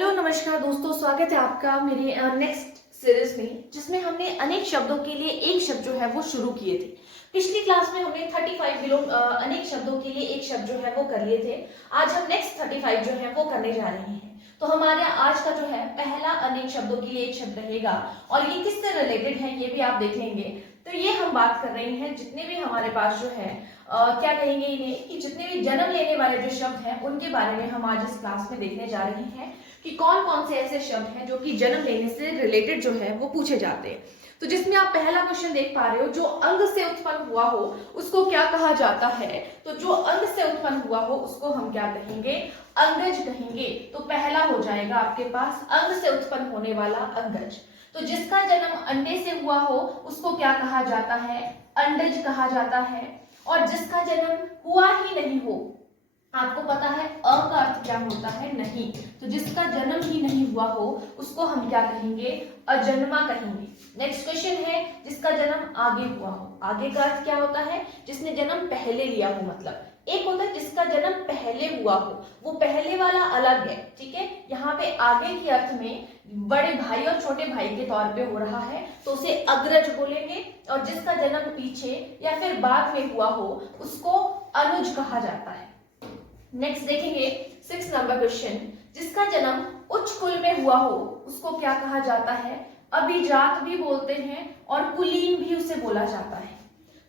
Hello नमस्कार दोस्तों, स्वागत है आपका मेरी नेक्स्ट सीरीज में, जिसमें हमने अनेक शब्दों के लिए एक शब्द जो है वो शुरू किए थे। पिछली क्लास में हमने 35 बिलोंग अनेक शब्दों के लिए एक शब्द जो है वो कर लिए थे। आज हम नेक्स्ट 35 जो है वो करने जा रहे हैं। तो हमारे आज का जो है पहला अनेक शब्दों के लिए एक शब्द रहेगा और ये किससे रिलेटेड है ये भी आप देख लेंगे। तो ये हम बात कर रहे हैं जितने भी हमारे पास जो है क्या कहेंगे इन्हें कि जितने भी जन्म लेने वाले जो शब्द हैं उनके बारे में हम आज इस क्लास में देखने जा रहे हैं कि कौन कौन से ऐसे शब्द हैं जो कि जन्म लेने से रिलेटेड जो है वो पूछे जाते हैं। तो जिसमें आप पहला क्वेश्चन देख पा रहे हो, जो अंग से उत्पन्न हुआ हो उसको क्या कहा जाता है। तो जो अंग से उत्पन्न हुआ हो उसको हम क्या कहेंगे, अंगज कहेंगे। तो पहला हो जाएगा आपके पास अंग से उत्पन्न होने वाला अंगज। तो जिसका जन्म अंडे से हुआ हो उसको क्या कहा जाता है, अंडज कहा जाता है। और जिसका जन्म हुआ ही नहीं हो, आपको पता है अ का अर्थ क्या होता है, नहीं। तो जिसका जन्म ही नहीं हुआ हो उसको हम क्या कहेंगे, अजन्मा कहेंगे। नेक्स्ट क्वेश्चन है जिसका जन्म आगे हुआ हो। आगे का अर्थ क्या होता है, जिसने जन्म पहले लिया हो। मतलब एक होता है जिसका जन्म पहले हुआ हो, वो पहले वाला अलग है, ठीक है। यहाँ पे आगे के अर्थ में बड़े भाई और छोटे भाई के तौर पे हो रहा है तो उसे अग्रज बोलेंगे। और जिसका जन्म पीछे या फिर बाद में हुआ हो उसको अनुज कहा जाता है। नेक्स्ट देखेंगे 6 नंबर क्वेश्चन, जिसका जन्म उच्च कुल में हुआ हो उसको क्या कहा जाता है, अभिजात भी बोलते हैं और कुलीन भी उसे बोला जाता है।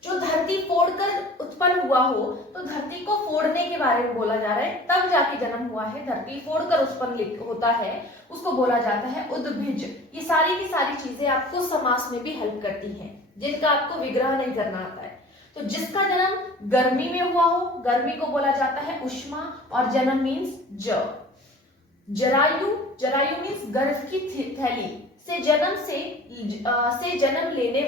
जो धरती फोड़कर उत्पन्न हुआ हो, तो धरती को फोड़ने के बारे में बोला जा रहा है, तब जाके जन्म हुआ है, धरती फोड़कर उत्पन्न होता है, उसको बोला जाता है उद्भिज। ये सारी की सारी चीजें आपको समास में भी हेल्प करती हैं, जिनका आपको विग्रह नहीं करना आता है। तो जिसका जन्म गर्मी में हुआ हो, गर्मी को बोला जाता है उष्मा और जन्म मीन्स ज। जरायु, जरायु मीन्स गर्भ की थैली से जन्म लेने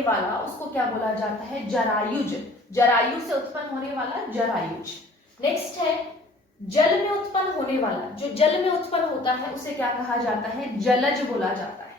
वाला उसको क्या बोला जाता है, जरायुज। जरायु से उत्पन्न होने वाला जरायुज। नेक्स्ट है जल में उत्पन्न होने वाला, जो जल में उत्पन्न होता है उसे क्या कहा जाता है, जलज बोला जाता है।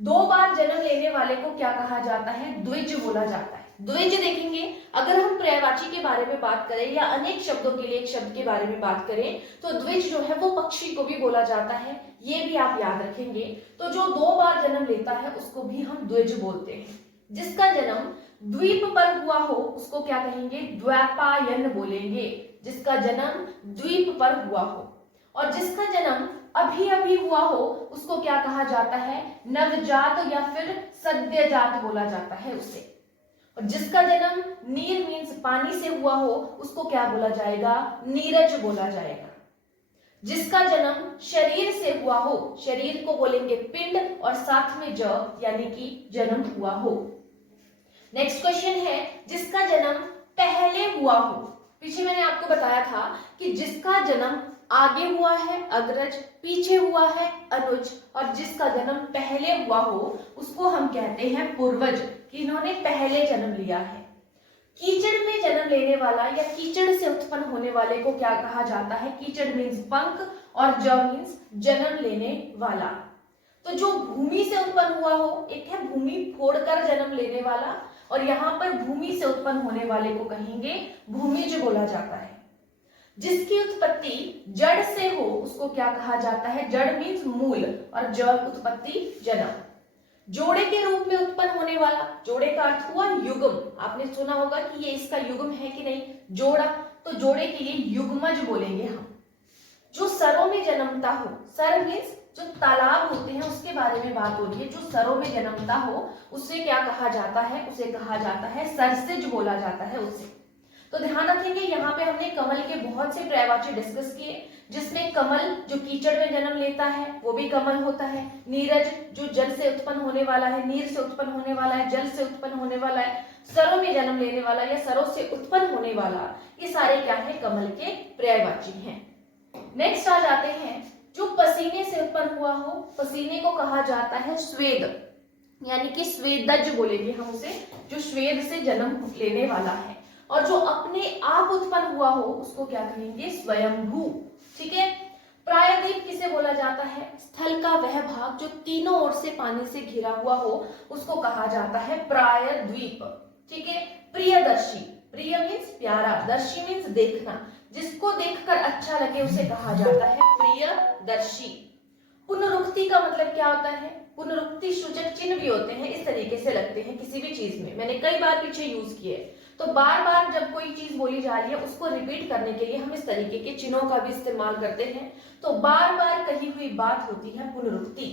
2 बार जन्म लेने वाले को क्या कहा जाता है, द्विज बोला जाता है। द्विज देखेंगे, अगर हम पर्यायवाची के बारे में बात करें या अनेक शब्दों के लिए एक शब्द के बारे में बात करें तो द्विज जो है वो पक्षी को भी बोला जाता है, ये भी आप याद रखेंगे। तो जो 2 बार जन्म लेता है उसको भी हम द्विज बोलते हैं। जिसका जन्म द्वीप पर हुआ हो उसको क्या कहेंगे, द्वैपायन बोलेंगे। जिसका जन्म द्वीप पर हुआ हो। और जिसका जन्म अभी अभी हुआ हो उसको क्या कहा जाता है, नवजात या फिर सद्यजात बोला जाता है उसे। और जिसका जन्म नीर मीन्स पानी से हुआ हो उसको क्या बोला जाएगा, नीरज बोला जाएगा। जिसका जन्म शरीर से हुआ हो, शरीर को बोलेंगे पिंड और साथ में ज यानी कि जन्म हुआ हो। नेक्स्ट क्वेश्चन है जिसका जन्म पहले हुआ हो। पीछे मैंने आपको बताया था कि जिसका जन्म आगे हुआ है अग्रज, पीछे हुआ है अनुज, और जिसका जन्म पहले हुआ हो उसको हम कहते हैं पूर्वज, कि इन्होंने पहले जन्म लिया है। कीचड़ में जन्म लेने वाला या कीचड़ से उत्पन्न होने वाले को क्या कहा जाता है, कीचड़ मीन्स पंख और ज मीन्स जन्म लेने वाला। तो जो भूमि से उत्पन्न हुआ हो, एक है भूमि फोड़कर जन्म लेने वाला, और यहाँ पर भूमि से उत्पन्न होने वाले को कहेंगे भूमिज बोला जाता है। जिसकी उत्पत्ति जड़ से हो उसको क्या कहा जाता है, जड़ मीन्स मूल और ज उत्पत्ति जन्म। जोड़े के रूप में उत्पन्न होने वाला, जोड़े का अर्थ हुआ युग्म। आपने सुना होगा कि ये इसका युग्म है कि नहीं, जोड़ा, तो जोड़े के लिए युग्मज बोलेंगे हम। जो सरों में जन्मता हो, सर मीन्स जो तालाब होते हैं उसके बारे में बात हो रही है, जो सरों में जन्मता हो उसे क्या कहा जाता है, उसे कहा जाता है सरसिज बोला जाता है उसे। तो ध्यान रखेंगे यहाँ पे हमने कमल के बहुत से पर्यायवाची डिस्कस किए, जिसमें कमल जो कीचड़ में जन्म लेता है वो भी कमल होता है। नीरज जो जल से उत्पन्न होने वाला है, नीर से उत्पन्न होने वाला है, जल से उत्पन्न होने वाला है, सरों में जन्म लेने वाला या सरों से उत्पन्न होने वाला, ये सारे क्या है, कमल के पर्यायवाची हैं। नेक्स्ट आ जाते हैं जो पसीने से उत्पन्न हुआ हो, पसीने को कहा जाता है स्वेद, यानी कि स्वेदज बोलेंगे हम उसे, जो स्वेद से जन्म लेने वाला है। और जो अपने आप उत्पन्न हुआ हो उसको क्या कहेंगे, स्वयंभू, ठीक है। प्रायद्वीप किसे बोला जाता है, स्थल का वह भाग जो तीनों ओर से पानी से घिरा हुआ हो उसको कहा जाता है प्रायद्वीप, ठीक है। प्रियदर्शी, प्रिय मीन्स प्यारा, दर्शी मीन्स देखना, जिसको देखकर अच्छा लगे उसे कहा जाता है प्रिय बाह्यदर्शी। पुनरुक्ति का मतलब क्या होता है? पुनरुक्ति सूचक चिन्ह भी होते हैं, इस तरीके से लगते हैं किसी भी चीज में, मैंने कई बार पीछे यूज किए। तो बार बार जब कोई चीज बोली जा रही है उसको रिपीट करने के लिए हम इस तरीके के चिन्हों का भी इस्तेमाल करते हैं। तो बार बार कही हुई बात होती है पुनरुक्ति।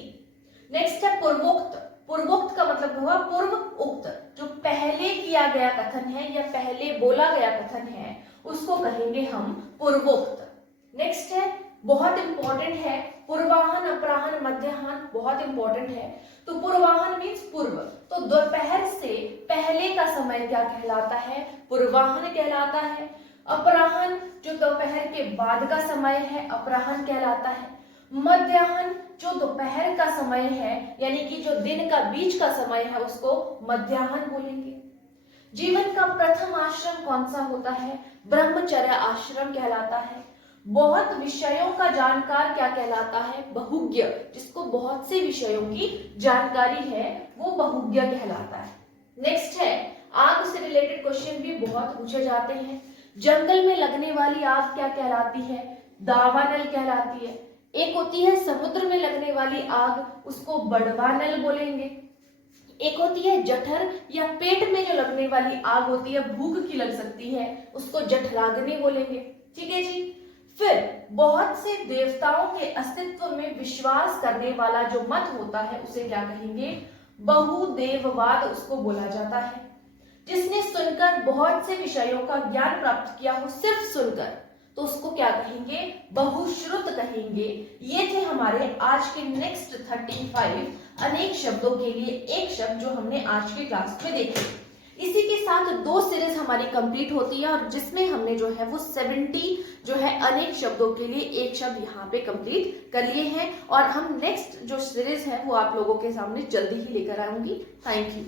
नेक्स्ट है पूर्वोक्त। पूर्वोक्त का मतलब हुआ पूर्व उक्त, जो पहले किया गया कथन है या पहले बोला गया कथन है उसको कहेंगे हम पूर्वोक्त। नेक्स्ट है, बहुत इंपॉर्टेंट है, पूर्वाहन, अपराहन, मध्याह्न, बहुत इंपॉर्टेंट है। तो पूर्वाहन मीन्स पूर्व, तो दोपहर से पहले का समय क्या कहलाता है? पूर्वाहन कहलाता है। अपराहन जो दोपहर के बाद का समय है अपराहन कहलाता है। मध्याह्न जो दोपहर का समय है यानी कि जो दिन का बीच का समय है उसको मध्याह्न बोलेंगे। जीवन का प्रथम आश्रम कौन सा होता है? ब्रह्मचर्य आश्रम कहलाता है। बहुत विषयों का जानकार क्या कहलाता है? बहुज्ञ, जिसको बहुत से विषयों की जानकारी है वो बहुज्ञ कहलाता है। नेक्स्ट है, आग से रिलेटेड क्वेश्चन भी बहुत पूछे जाते हैं। जंगल में लगने वाली आग क्या कहलाती है? दावानल कहलाती है। एक होती है समुद्र में लगने वाली आग, उसको बड़वानल बोलेंगे। एक होती है जठर या पेट में जो लगने वाली आग होती है, भूख की लग सकती है, उसको जठराग्नि बोलेंगे। ठीक है जी। फिर बहुत से देवताओं के अस्तित्व में विश्वास करने वाला जो मत होता है उसे क्या कहेंगे? बहुदेववाद उसको बोला जाता है। जिसने सुनकर बहुत से विषयों का ज्ञान प्राप्त किया हो, सिर्फ सुनकर, तो उसको क्या कहेंगे? बहुश्रुत कहेंगे। ये थे हमारे आज के नेक्स्ट 35 अनेक शब्दों के लिए एक शब्द जो हमने आज की क्लास में देखे। इसी के साथ 2 सीरीज हमारी कंप्लीट होती है और जिसमें हमने जो है वो 70 जो है अनेक शब्दों के लिए एक शब्द यहाँ पे कंप्लीट कर लिए हैं और हम नेक्स्ट जो सीरीज है वो आप लोगों के सामने जल्दी ही लेकर आऊंगी। Thank you.